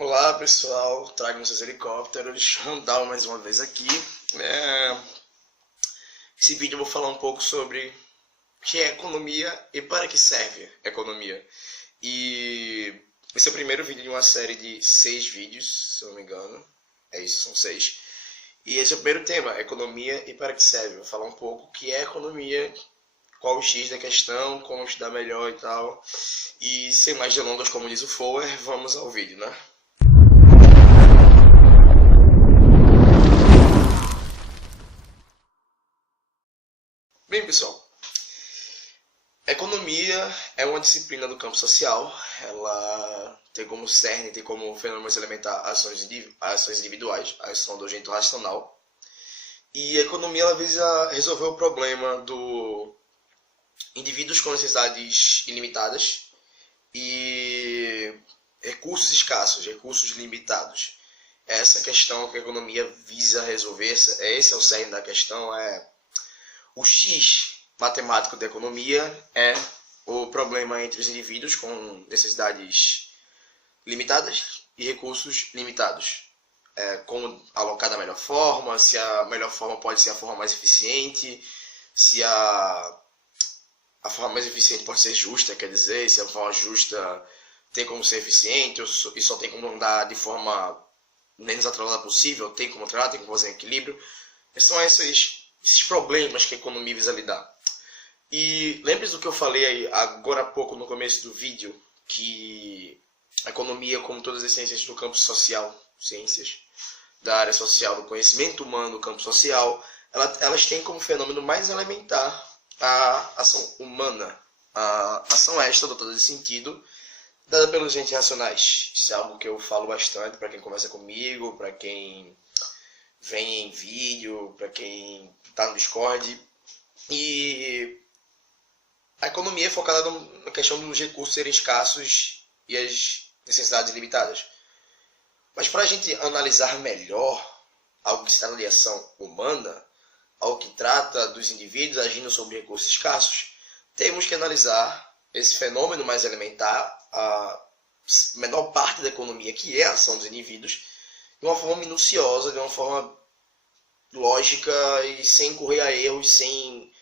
Olá pessoal, trago seus helicópteros, Randall mais uma vez aqui. Esse vídeo eu vou falar um pouco sobre o que é economia e para que serve economia. E esse é o primeiro vídeo de uma série de 6 vídeos, se eu não me engano. É isso, são 6. E esse é o primeiro tema, economia e para que serve. Vou falar um pouco o que é economia, qual o X da questão, como estudar melhor e tal. E sem mais delongas, como diz o Fowler, vamos ao vídeo, né? Bem, pessoal, economia é uma disciplina do campo social. Ela tem como cerne, tem como fenômeno elementar ações individuais, a ação do agente racional. E a economia ela visa resolver o problema do indivíduos com necessidades ilimitadas e recursos escassos, recursos limitados. Essa questão que a economia visa resolver, esse é o cerne da questão, o X matemático da economia é o problema entre os indivíduos com necessidades limitadas e recursos limitados. Como alocar da melhor forma, se a melhor forma pode ser a forma mais eficiente, se a forma mais eficiente pode ser justa, quer dizer, se a forma justa tem como ser eficiente e só tem como andar de forma menos atrelada possível, tem como tratar, tem como fazer um equilíbrio. São esses problemas que a economia visa lidar. E lembre-se do que eu falei agora há pouco no começo do vídeo, que a economia, como todas as ciências do campo social, ciências da área social, do conhecimento humano do campo social, elas têm como fenômeno mais elementar a ação humana, a ação extra, dotada de sentido, dada pelos agentes racionais. Isso é algo que eu falo bastante para quem conversa comigo, para quem vem em vídeo, para quem está no Discord. E a economia é focada na questão dos recursos serem escassos e as necessidades limitadas. Mas para a gente analisar melhor algo que está na ação humana, algo que trata dos indivíduos agindo sobre recursos escassos, temos que analisar esse fenômeno mais elementar, a menor parte da economia, que é a ação dos indivíduos, de uma forma minuciosa, de uma forma lógica e sem correr a erros, sem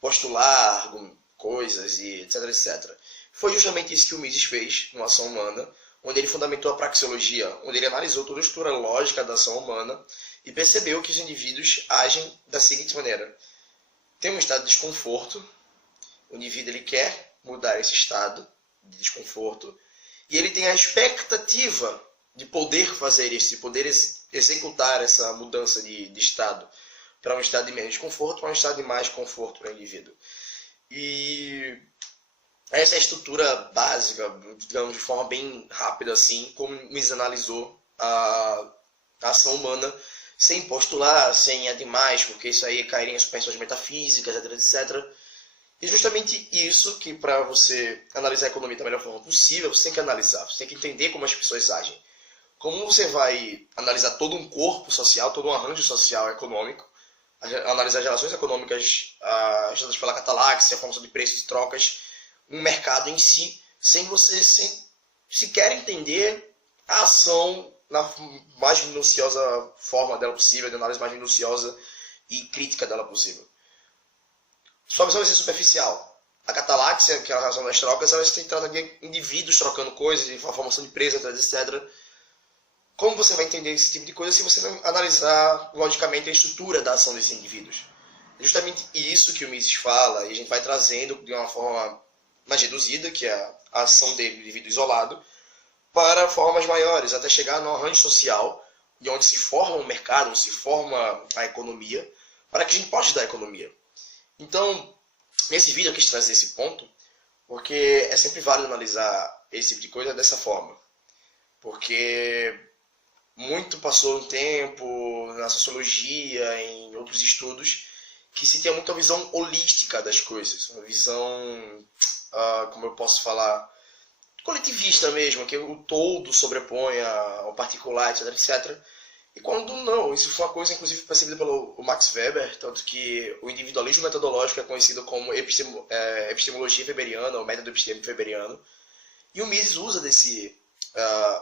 postular coisas e etc, etc. Foi justamente isso que o Mises fez no Ação Humana, onde ele fundamentou a praxeologia, onde ele analisou toda a estrutura lógica da ação humana e percebeu que os indivíduos agem da seguinte maneira. Tem um estado de desconforto, o indivíduo ele quer mudar esse estado de desconforto e ele tem a expectativa de poder fazer isso, de poder executar essa mudança de estado para um estado de menos desconforto para um estado de mais conforto para o indivíduo. E essa é a estrutura básica, digamos, de forma bem rápida, assim, como Mises analisou a ação humana, sem postular, sem ir demais, porque isso aí cairia em suspensões metafísicas, etc, etc. E justamente isso que, para você analisar a economia da melhor forma possível, você tem que analisar, você tem que entender como as pessoas agem. Como você vai analisar todo um corpo social, todo um arranjo social econômico, analisar as relações econômicas estudadas pela Catalaxia, a formação de preços e trocas, um mercado em si, sem você sequer entender a ação na mais minuciosa forma dela possível, de análise mais minuciosa e crítica dela possível. Sua visão vai ser superficial. A Catalaxia, que é a relação das trocas, ela se trata de indivíduos trocando coisas, de formação de empresas, etc. Como você vai entender esse tipo de coisa se você não analisar logicamente a estrutura da ação desses indivíduos? É justamente isso que o Mises fala, e a gente vai trazendo de uma forma mais reduzida, que é a ação dele, do indivíduo isolado, para formas maiores, até chegar no arranjo social, de onde se forma o mercado, onde se forma a economia, para que a gente possa estudar a economia. Então, nesse vídeo eu quis trazer esse ponto, porque é sempre válido analisar esse tipo de coisa dessa forma. Porque muito passou um tempo na sociologia, em outros estudos, que se tem muita visão holística das coisas, uma visão, como eu posso falar, coletivista mesmo, que o todo sobrepõe ao particular, etc, etc. E quando não, isso foi uma coisa inclusive percebida pelo Max Weber, tanto que o individualismo metodológico é conhecido como epistemologia weberiana, ou método epistêmico weberiano, e o Mises usa desse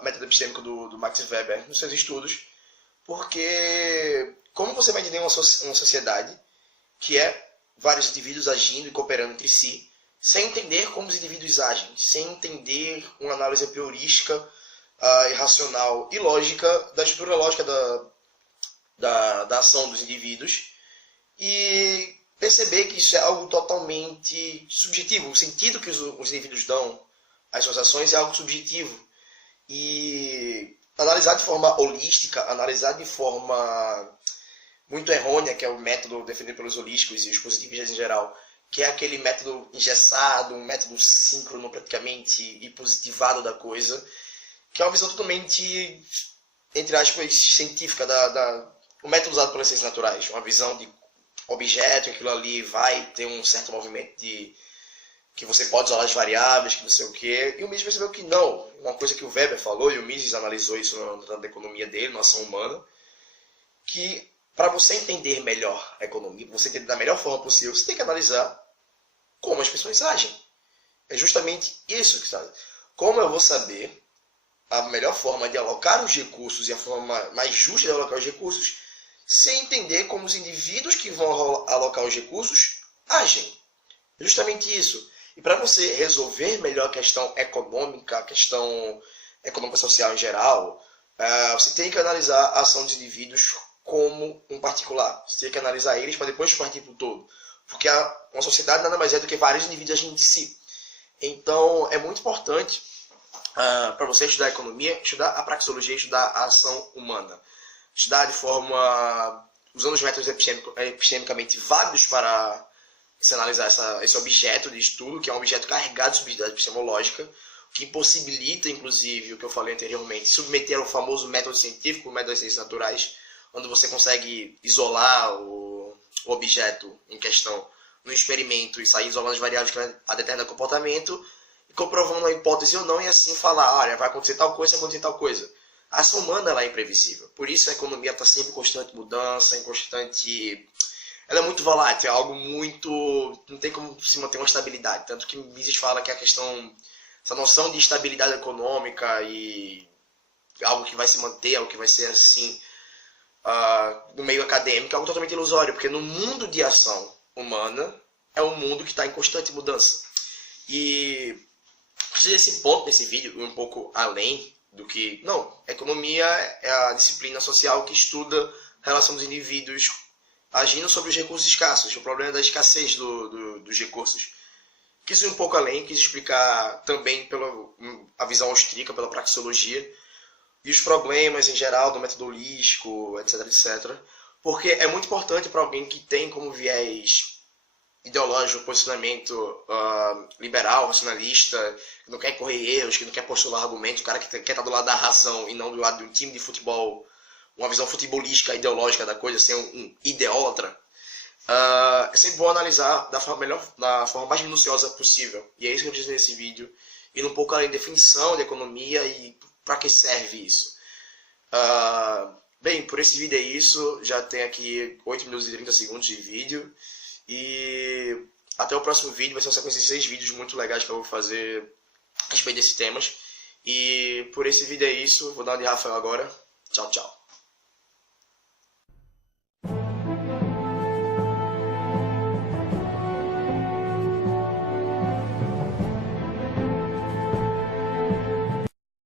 método epistêmico do Max Weber nos seus estudos, porque como você vai entender uma sociedade que é vários indivíduos agindo e cooperando entre si, sem entender como os indivíduos agem, sem entender uma análise priorística, irracional e lógica da estrutura lógica da ação dos indivíduos, e perceber que isso é algo totalmente subjetivo. O sentido que os indivíduos dão às suas ações é algo subjetivo. E analisar de forma holística, analisar de forma muito errônea, que é o método defendido pelos holísticos e os positivistas em geral, que é aquele método engessado, um método síncrono praticamente e positivado da coisa, que é uma visão totalmente, entre aspas, científica o método usado pelas ciências naturais, uma visão de objeto, aquilo ali vai ter um certo movimento que você pode isolar as variáveis, que não sei o quê. E o Mises percebeu que não. Uma coisa que o Weber falou, e o Mises analisou isso na economia dele, na ação humana, que para você entender melhor a economia, você entender da melhor forma possível, você tem que analisar como as pessoas agem. É justamente isso que está. Como eu vou saber a melhor forma de alocar os recursos e a forma mais justa de alocar os recursos, sem entender como os indivíduos que vão alocar os recursos agem. É justamente isso. E para você resolver melhor a questão econômica, a questão econômica-social em geral, você tem que analisar a ação dos indivíduos como um particular. Você tem que analisar eles para depois partir para o todo. Porque uma sociedade nada mais é do que vários indivíduos agindo de si. Então, é muito importante para você estudar economia, estudar a praxeologia, estudar a ação humana. Estudar de forma, usando os métodos epistemicamente válidos para se analisar esse objeto de estudo, que é um objeto carregado de subjetividade epistemológica, que impossibilita, inclusive, o que eu falei anteriormente, submeter ao famoso método científico, o método das ciências naturais, onde você consegue isolar o objeto em questão no experimento e sair isolando as variáveis que a determinam comportamento, e comprovando a hipótese ou não, e assim falar, olha, vai acontecer tal coisa, vai acontecer tal coisa. A ação humana ela é imprevisível, por isso a economia está sempre em constante mudança, em constante... Ela é muito volátil, é algo muito... não tem como se manter uma estabilidade, tanto que Mises fala que a questão, essa noção de estabilidade econômica e algo que vai se manter, algo que vai ser assim, no meio acadêmico, é algo totalmente ilusório, porque no mundo de ação humana é um mundo que está em constante mudança. E esse ponto nesse vídeo, um pouco além do que... Não, a economia é a disciplina social que estuda a relação dos indivíduos agindo sobre os recursos escassos, o problema da escassez dos recursos. Quis ir um pouco além, quis explicar também pela a visão austríaca, pela praxeologia, e os problemas em geral do método holístico, etc, etc. Porque é muito importante para alguém que tem como viés ideológico, posicionamento liberal, racionalista, que não quer correr erros, que não quer postular argumentos, o cara que quer estar do lado da razão e não do lado de um time de futebol, uma visão futebolística, ideológica da coisa, ser um ideólatra, é sempre bom analisar da forma mais minuciosa possível. E é isso que eu disse nesse vídeo, indo um pouco além da definição de economia e para que serve isso. Bem, por esse vídeo é isso, já tem aqui 8 minutos e 30 segundos de vídeo, e até o próximo vídeo, vai ser uma sequência de 6 vídeos muito legais que eu vou fazer a respeito desses temas. E por esse vídeo é isso, vou dar uma de Rafael agora, tchau, tchau.